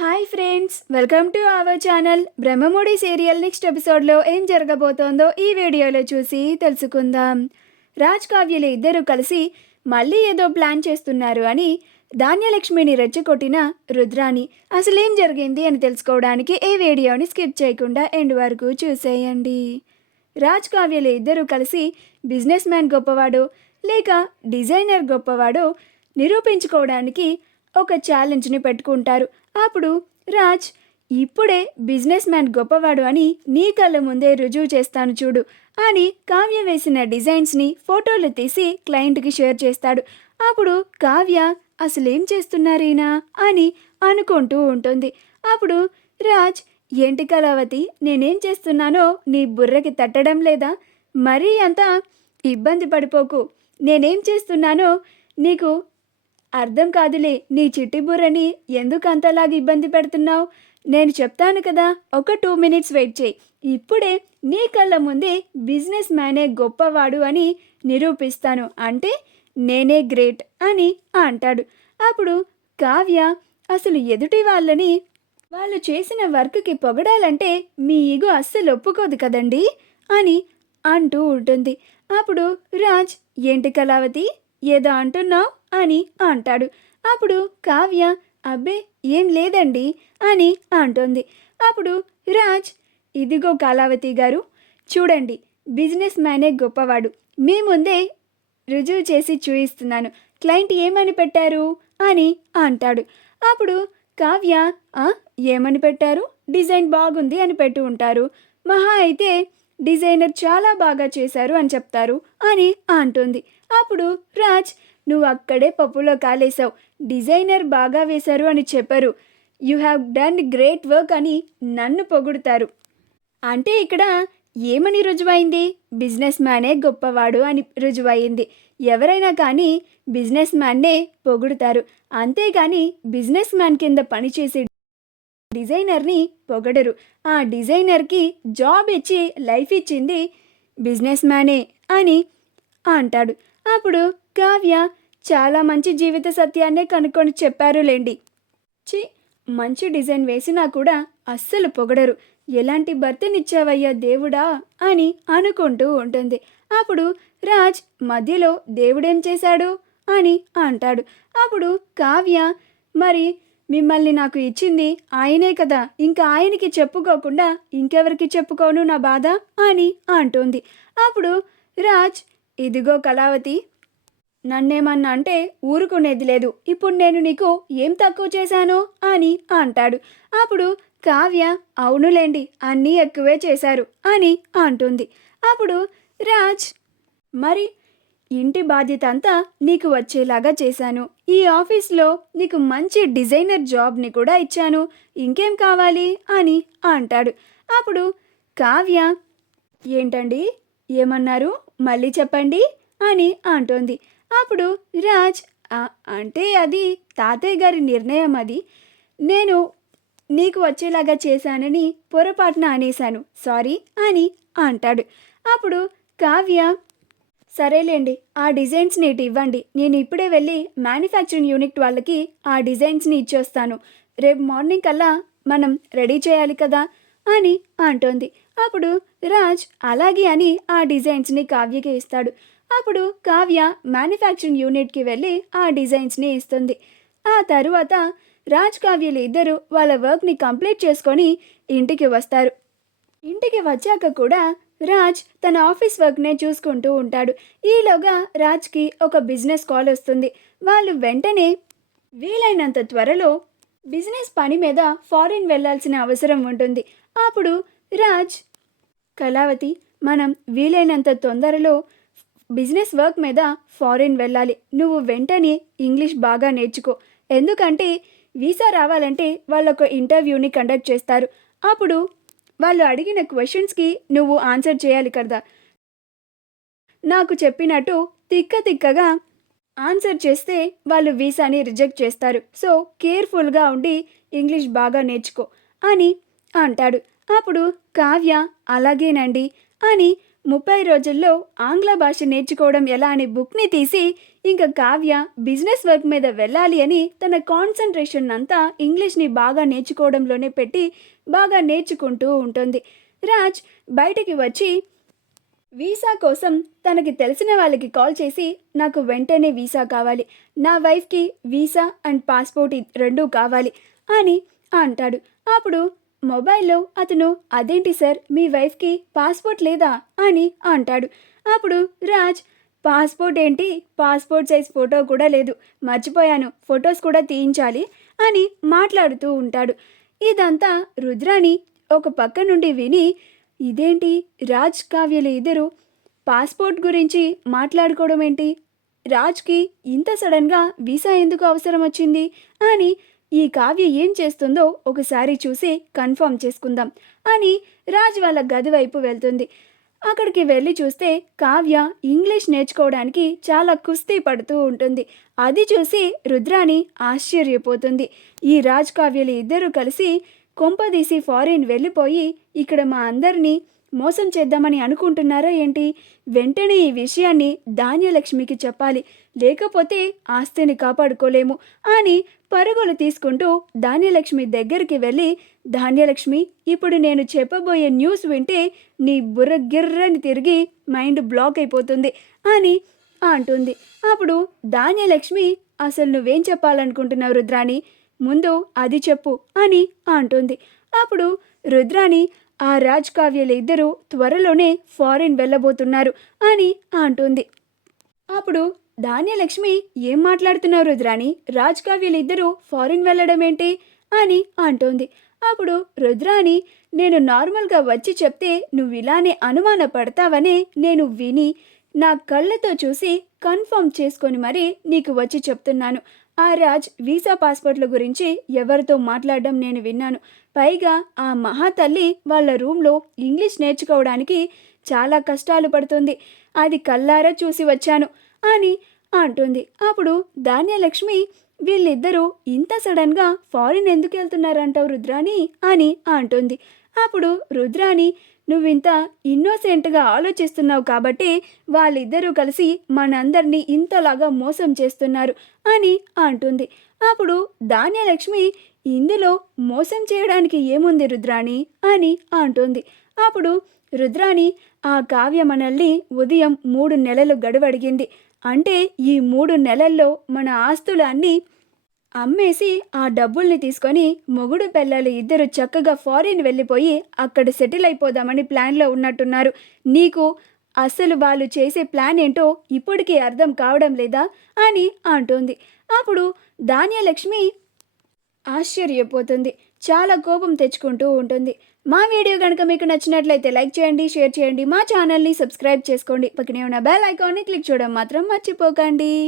Hi friends, welcome to our channel. Brahmamudi serial next ఎపిసోడ్లో ఏం జరగబోతోందో ఈ వీడియోలో చూసి తెలుసుకుందాం. రాజ్ కావ్యలు ఇద్దరూ కలిసి మళ్ళీ ఏదో ప్లాన్ చేస్తున్నారు అని ధాన్యలక్ష్మిని రెచ్చగొట్టిన రుద్రాని అసలేం జరిగింది అని తెలుసుకోవడానికి ఈ వీడియోని స్కిప్ చేయకుండా ఎండ్ వరకు చూసేయండి. రాజ్ కావ్యలు ఇద్దరూ కలిసి బిజినెస్ మ్యాన్ గొప్పవాడో లేక డిజైనర్ గొప్పవాడో నిరూపించుకోవడానికి ఒక ఛాలెంజ్ని పెట్టుకుంటారు. అప్పుడు రాజ్, ఇప్పుడే బిజినెస్ మ్యాన్ గొప్పవాడు అని నీ కళ్ళ ముందే రుజువు చేస్తాను చూడు అని కావ్య వేసిన డిజైన్స్ని ఫోటోలు తీసి క్లయింట్కి షేర్ చేస్తాడు. అప్పుడు కావ్య అసలేం చేస్తున్నారీనా అని అనుకుంటూ ఉంటుంది. అప్పుడు రాజ్, ఏంటి కళావతి, నేనేం చేస్తున్నానో నీ బుర్రకి తట్టడం లేదా? మరీ అంత ఇబ్బంది పడిపోకు. నేనేం చేస్తున్నానో నీకు అర్థం కాదులే. నీ చిట్టి బుర్రని ఎందుకు అంతలాగా ఇబ్బంది పెడుతున్నావు? నేను చెప్తాను కదా, ఒక 2 minutes వెయిట్ చేయి. ఇప్పుడే నీ కళ్ళ ముందే బిజినెస్ మ్యానే గొప్పవాడు అని నిరూపిస్తాను. అంటే నేనే గ్రేట్ అని అంటాడు. అప్పుడు కావ్య, అసలు ఎదుటి వాళ్ళని వాళ్ళు చేసిన వర్క్కి పొగడాలంటే మీ ఈగో అస్సలు ఒప్పుకోదు కదండి అని అంటూ ఉంటుంది. అప్పుడు రాజ్, ఏంటి కళావతి, ఏదో అంటున్నావు అని అంటాడు. అప్పుడు కావ్య, అబ్బే ఏం లేదండి అని అంటుంది. అప్పుడు రాజ్, ఇదిగో కళావతి గారు, చూడండి, బిజినెస్ మ్యానే గొప్పవాడు. మీ ముందే రుజువు చేసి చూయిస్తున్నాను. క్లయింట్ ఏమని పెట్టారు అని అంటాడు. అప్పుడు కావ్య, ఏమని పెట్టారు? డిజైన్ బాగుంది అని పెట్టి ఉంటారు. మహా అయితే డిజైనర్ చాలా బాగా చేశారు అని చెప్తారు అని అంటుంది. అప్పుడు రాజ్, నువ్వు అక్కడే పప్పులో కాలేసావు. డిజైనర్ బాగా వేశారు అని చెప్పరు, you have done great work అని నన్ను పొగుడుతారు. అంటే ఇక్కడ ఏమని రుజువైంది? బిజినెస్ మ్యానే గొప్పవాడు అని రుజువైంది. ఎవరైనా కానీ బిజినెస్ మ్యాన్నే పొగుడుతారు, అంతేగాని బిజినెస్ మ్యాన్ కింద పనిచేసే డిజైనర్ని పొగడరు. ఆ డిజైనర్కి జాబ్ ఇచ్చి లైఫ్ ఇచ్చింది బిజినెస్ మ్యానే అని అంటాడు. అప్పుడు కావ్య, చాలా మంచి జీవిత సత్యాన్నే కనుక్కొని చెప్పారులేండి. మంచి డిజైన్ వేసినా కూడా అస్సలు పొగడరు. ఎలాంటి భర్తనిచ్చావయ్యా దేవుడా అని అనుకుంటూ ఉంటుంది. అప్పుడు రాజ్ మధ్యలో దేవుడేం చేశాడు అని అంటాడు. అప్పుడు కావ్య, మరి మిమ్మల్ని నాకు ఇచ్చింది ఆయనే కదా, ఇంకా ఆయనకి చెప్పుకోకుండా ఇంకెవరికి చెప్పుకోను నా బాధ అని అంటుంది. అప్పుడు రాజ్, ఇదిగో కళావతి, నన్నేమన్నా అంటే ఊరుకునేది లేదు. ఇప్పుడు నేను నీకు ఏం తక్కువ చేశాను అని అంటాడు. అప్పుడు కావ్య, అవునులేండి, అన్నీ ఎక్కువే చేశారు అని అంటుంది. అప్పుడు రాజ్, మరి ఇంటి బాధ్యత అంతా నీకు వచ్చేలాగా చేశాను. ఈ ఆఫీస్లో నీకు మంచి డిజైనర్ జాబ్ని కూడా ఇచ్చాను. ఇంకేం కావాలి అని అంటాడు. అప్పుడు కావ్య, ఏంటండి, ఏమన్నారు, మళ్ళీ చెప్పండి అని అంటోంది. అప్పుడు రాజ్, అంటే అది తాతయ్య గారి నిర్ణయం, అది నేను నీకు వచ్చేలాగా చేశానని పొరపాటున అనేశాను, సారీ అని అంటాడు. అప్పుడు కావ్య, సరేలేండి, ఆ డిజైన్స్ని ఇటు ఇవ్వండి. నేను ఇప్పుడే వెళ్ళి మ్యానుఫ్యాక్చరింగ్ యూనిట్ వాళ్ళకి ఆ డిజైన్స్ని ఇచ్చేస్తాను. రేపు మార్నింగ్ కల్లా మనం రెడీ చేయాలి కదా అని అంటోంది. అప్పుడు రాజ్ అలాగే అని ఆ డిజైన్స్ని కావ్యకి ఇస్తాడు. అప్పుడు కావ్య మ్యానుఫ్యాక్చరింగ్ యూనిట్కి వెళ్ళి ఆ డిజైన్స్ని ఇస్తుంది. ఆ తరువాత రాజ్ కావ్యలు ఇద్దరు వాళ్ళ వర్క్ని కంప్లీట్ చేసుకొని ఇంటికి వస్తారు. ఇంటికి వచ్చాక కూడా రాజ్ తన ఆఫీస్ వర్క్నే చూసుకుంటూ ఉంటాడు. ఈలోగా రాజ్కి ఒక బిజినెస్ కాల్ వస్తుంది. వాళ్ళు వెంటనే వీలైనంత త్వరలో బిజినెస్ పని మీద ఫారిన్ వెళ్ళాల్సిన అవసరం ఉంటుంది. అప్పుడు రాజ్, కళావతి, మనం వీలైనంత తొందరలో బిజినెస్ వర్క్ మీద ఫారిన్ వెళ్ళాలి. నువ్వు వెంటనే ఇంగ్లీష్ బాగా నేర్చుకో. ఎందుకంటే వీసా రావాలంటే వాళ్ళు ఒక ఇంటర్వ్యూని కండక్ట్ చేస్తారు. అప్పుడు వాళ్ళు అడిగిన క్వశ్చన్స్కి నువ్వు ఆన్సర్ చేయాలి కదా. నాకు చెప్పినట్టు తిక్కగా ఆన్సర్ చేస్తే వాళ్ళు వీసాని రిజెక్ట్ చేస్తారు. సో కేర్ఫుల్గా ఉండి ఇంగ్లీష్ బాగా నేర్చుకో అని అంటాడు. అప్పుడు కావ్య, అలాగేనండి అని 30 రోజుల్లో ఆంగ్ల భాష నేర్చుకోవడం ఎలా అనే బుక్ని తీసి ఇంకా కావ్య బిజినెస్ వర్క్ మీద వెళ్ళాలి అని తన కాన్సన్ట్రేషన్ అంతా ఇంగ్లీష్ని బాగా నేర్చుకోవడంలోనే పెట్టి బాగా నేర్చుకుంటూ ఉంటుంది. రాజ్ బయటికి వచ్చి వీసా కోసం తనకి తెలిసిన వాళ్ళకి కాల్ చేసి నాకు వెంటనే వీసా కావాలి, నా వైఫ్కి వీసా అండ్ పాస్పోర్ట్ రెండూ కావాలి అని అంటాడు. అప్పుడు మొబైల్లో అతను అదేంటి సార్ మీ వైఫ్కి పాస్పోర్ట్ లేదా అని అంటాడు. అప్పుడు రాజ్ పాస్పోర్ట్ ఏంటి, పాస్పోర్ట్ సైజ్ ఫోటో కూడా లేదు, మర్చిపోయాను, ఫొటోస్ కూడా తీయించాలి అని మాట్లాడుతూ ఉంటాడు. ఇదంతా రుద్రాణి ఒక పక్క నుండి విని ఇదేంటి రాజ్ కావ్యలు ఇద్దరు పాస్పోర్ట్ గురించి మాట్లాడుకోవడం ఏంటి, రాజ్కి ఇంత సడన్గా వీసా ఎందుకు అవసరం వచ్చింది అని ఈ కావ్య ఏం చేస్తుందో ఒకసారి చూసి కన్ఫర్మ్ చేసుకుందాం అని రాజ్ వాళ్ళ గది వైపు వెళ్తుంది. అక్కడికి వెళ్ళి చూస్తే కావ్య ఇంగ్లీష్ నేర్చుకోవడానికి చాలా కుస్తీ పడుతూ ఉంటుంది. అది చూసి రుద్రాణి ఆశ్చర్యపోతుంది. ఈ రాజ్ కావ్యలు ఇద్దరూ కలిసి కొంపదీసి ఫారిన్ వెళ్ళిపోయి ఇక్కడ మా అందరినీ మోసం చేద్దామని అనుకుంటున్నారా ఏంటి? వెంటనే ఈ విషయాన్ని ధాన్యలక్ష్మికి చెప్పాలి, లేకపోతే ఆస్తిని కాపాడుకోలేము అని పరుగులు తీసుకుంటూ ధాన్యలక్ష్మి దగ్గరికి వెళ్ళి, ధాన్యలక్ష్మి ఇప్పుడు నేను చెప్పబోయే న్యూస్ వింటే నీ బుర్ర గిర్రని తిరిగి మైండ్ బ్లాక్ అయిపోతుంది అని అంటుంది. అప్పుడు ధాన్యలక్ష్మి అసలు నువ్వేం చెప్పాలనుకుంటున్నావు రుద్రాణి, ముందు అది చెప్పు అని అంటుంది. అప్పుడు రుద్రాణి ఆ రాజ్ కావ్యలు ఇద్దరూ త్వరలోనే ఫారిన్ వెళ్ళబోతున్నారు అని అంటుంది. అప్పుడు ధాన్యలక్ష్మి ఏం మాట్లాడుతున్నావు రుద్రాణి, రాజ్ కావ్యలు ఇద్దరూ ఫారిన్ వెళ్ళడం ఏంటి అని అంటుంది. అప్పుడు రుద్రాణి నేను నార్మల్గా వచ్చి చెప్తే నువ్వు ఇలానే అనుమాన పడతావనే నేను విని నా కళ్ళతో చూసి కన్ఫర్మ్ చేసుకొని మరీ నీకు వచ్చి చెప్తున్నాను. ఆ రాజ్ వీసా పాస్పోర్ట్ల గురించి ఎవరితో మాట్లాడడం నేను విన్నాను. పైగా ఆ మహాతల్లి వాళ్ళ రూమ్లో ఇంగ్లీష్ నేర్చుకోవడానికి చాలా కష్టాలు పడుతుంది, అది కల్లారా చూసి వచ్చాను అని అంటుంది. అప్పుడు ధాన్యలక్ష్మి వీళ్ళిద్దరూ ఇంత సడన్గా ఫారిన్ ఎందుకు వెళ్తున్నారంటావు రుద్రాణి అని అంటుంది. అప్పుడు రుద్రాణి నువ్వింత ఇన్నోసెంట్గా ఆలోచిస్తున్నావు కాబట్టి వాళ్ళిద్దరూ కలిసి మనందరినీ ఇంతలాగా మోసం చేస్తున్నారు అని అంటుంది. అప్పుడు ధాన్యలక్ష్మి ఇందులో మోసం చేయడానికి ఏముంది రుద్రాణి అని అంటుంది. అప్పుడు రుద్రాణి ఆ కావ్య మనల్ని ఉదయం 3 నెలలు గడువు అడిగింది, అంటే ఈ 3 నెలల్లో మన ఆస్తులన్నీ అమ్మేసి ఆ డబ్బుల్ని తీసుకొని మొగుడు పెళ్ళాలు ఇద్దరు చక్కగా ఫారిన్ వెళ్ళిపోయి అక్కడ సెటిల్ అయిపోదామని ప్లాన్లో ఉన్నట్టున్నారు. నీకు అసలు వాళ్ళు చేసే ప్లాన్ ఏంటో ఇప్పటికీ అర్థం కావడం లేదా అని అంటుంది. అప్పుడు ధాన్యలక్ష్మి ఆశ్చర్యపోతుంది, చాలా కోపం తెచ్చుకుంటూ ఉంటుంది. మా వీడియో కనుక మీకు నచ్చినట్లయితే లైక్ చేయండి, షేర్ చేయండి, మా ఛానల్ని సబ్స్క్రైబ్ చేసుకోండి, పక్కనే ఉన్న బెల్ ఐకాన్ని క్లిక్ చేయడం మాత్రం మర్చిపోకండి.